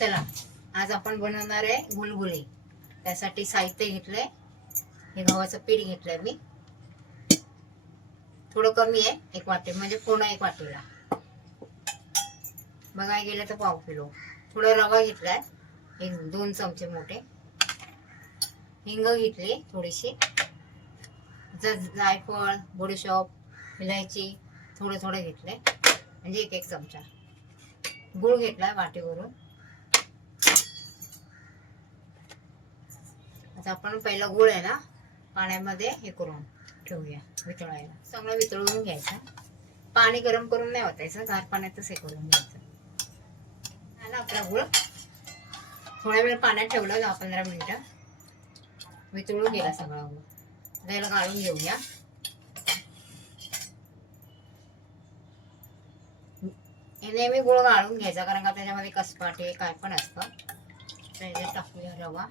चला आज आपण बनवणार आहे गुलगुले. त्यासाठी साहित्य घेतलंय. हे गव्हाचं पीठ घेतलंय मी. थोडं कमी आहे एक वाटी म्हणजे पूर्ण एक वाटीला. बघाय गेलं तर पाव किलो. थोडा रवा घेतलाय एक दोन चमचे मोठे. हिंग घेतली थोडीशी. जायफळ बडीशॉप इलायची थोडं थोडं घेतलंय. म्हणजे एक एक चमचा. गुळ घेतलाय वाटीवरून. आता आपण पहिला गुळ आहे ना पाण्यामध्ये हे करून ठेवूया वितळायला. चांगलं वितळून घ्यायचं. पाणी गरम करून नाही वाटायचं गार पाण्यातच हे करून घ्यायचं. आला आपला गुळ. थोड्या वेळ पाण्यात ठेवलं दहा पंधरा मिनिटं. वितळून गेला सगळा गुळ. त्याला गाळून घेऊया. हे नेहमी गुळ गाळून घ्यायचा कारण का त्याच्यामध्ये कसपाटे काय पण असतं. त्याच्यात टाकूया रवा.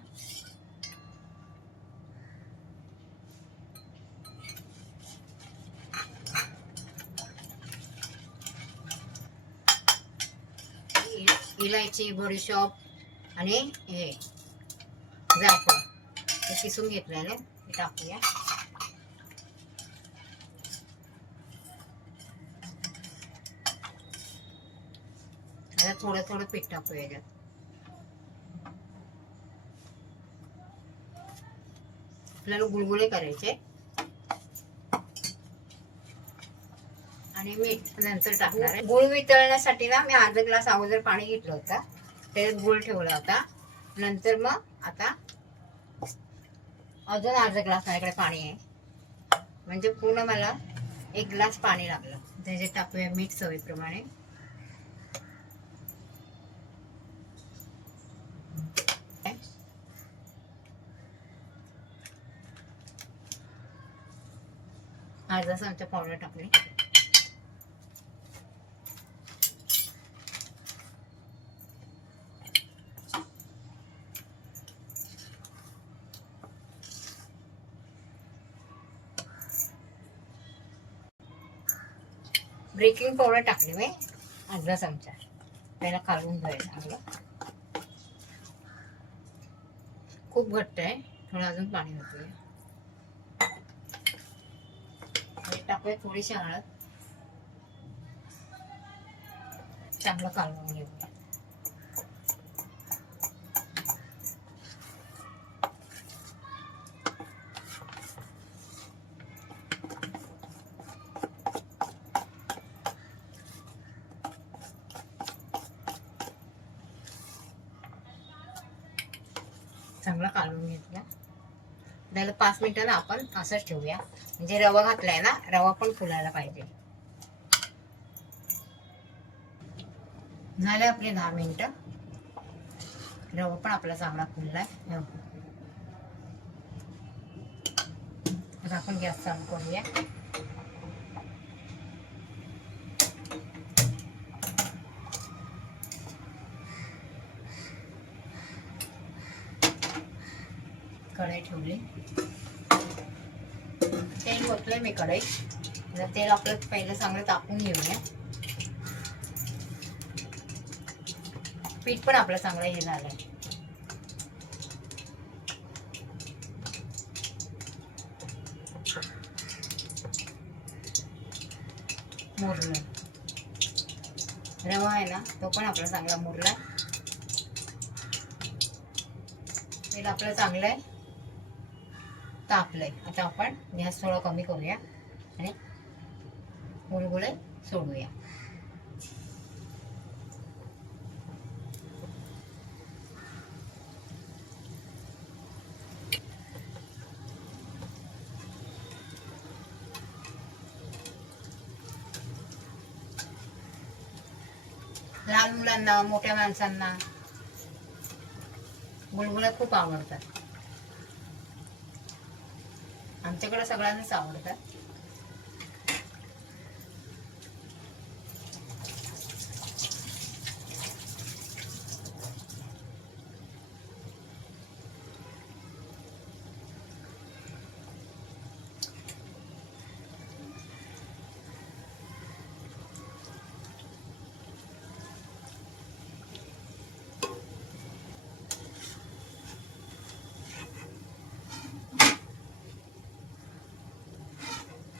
इलायची बडीशॉप आणि हे जायफळ. हे किसून घेतलेले टाकूया. आता थोडं थोडं पीठ टाकूया याच्यात. आपल्याला गुळगुळे करायचे. आणि मीठ नंतर टाकणार आहे. गुळ वितळण्यासाठी ना मी अर्धा ग्लास अगोदर पाणी घेतलं होतं. त्याच्यात गुळ ठेवला होता. नंतर मग आता अजून अर्धा ग्लास माझ्याकडे पाणी आहे. म्हणजे पूर्ण मला एक ग्लास पाणी लागलं. त्याचे टाकूया मीठ चवीप्रमाणे. अर्धा चमचा पावडर टाकली बेकिंग पावडर टाकली मी अर्धा चमचा. पहिला काढून घ्यायला लागलं खूप घट्ट आहे. थोडं अजून पाणी होते टाकूया थोडीशी हळद. चांगलं काढून घेऊया. चांगला कालवून घेतला. त्याला पाच मिनिटांना आपण असंच ठेवूया. म्हणजे रवा घातलाय ना रवा पण फुलायला पाहिजे. झाले आपले दहा मिनिटं. रवा पण आपला चांगला फुललाय. आता आपण गॅस चालू करूया. कढई ठेवली. तेल ओतलंय मी कढई. तेल आपलं पहिलं चांगलं तापून घेऊया. पीठ पण आपलं चांगलं हे झालंय. मुरलं. रवा आहे ना तो पण आपला चांगला मुरला. तेल आपलं चांगलं आहे. तापलंय आता आपण गॅस थोडा कमी करूया आणि गुळगुळे सोडूया. लहान मुलांना मोठ्या माणसांना गुळगुळे खूप आवडतात. आमच्याकडे सगळ्यांनाच आवडतात.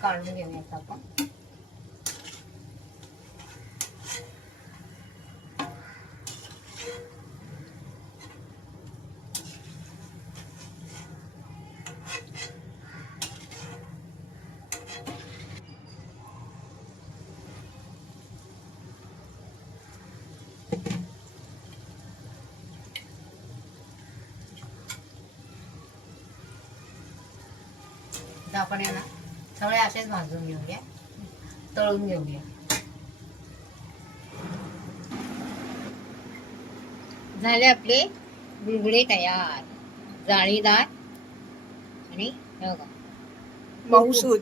काढून घेऊयात आपण आता आपण आहे ना सगळे असेच भाजून घेऊया. तळून घेऊया. झाले आपले गुळगुळे तयार. जाळीदार आणि बघा. मऊसूद.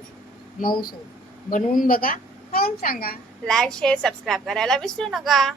मऊसूद. बनवून बघा. खाऊन सांगा. लाईक शेअर सबस्क्राईब करायला विसरू नका.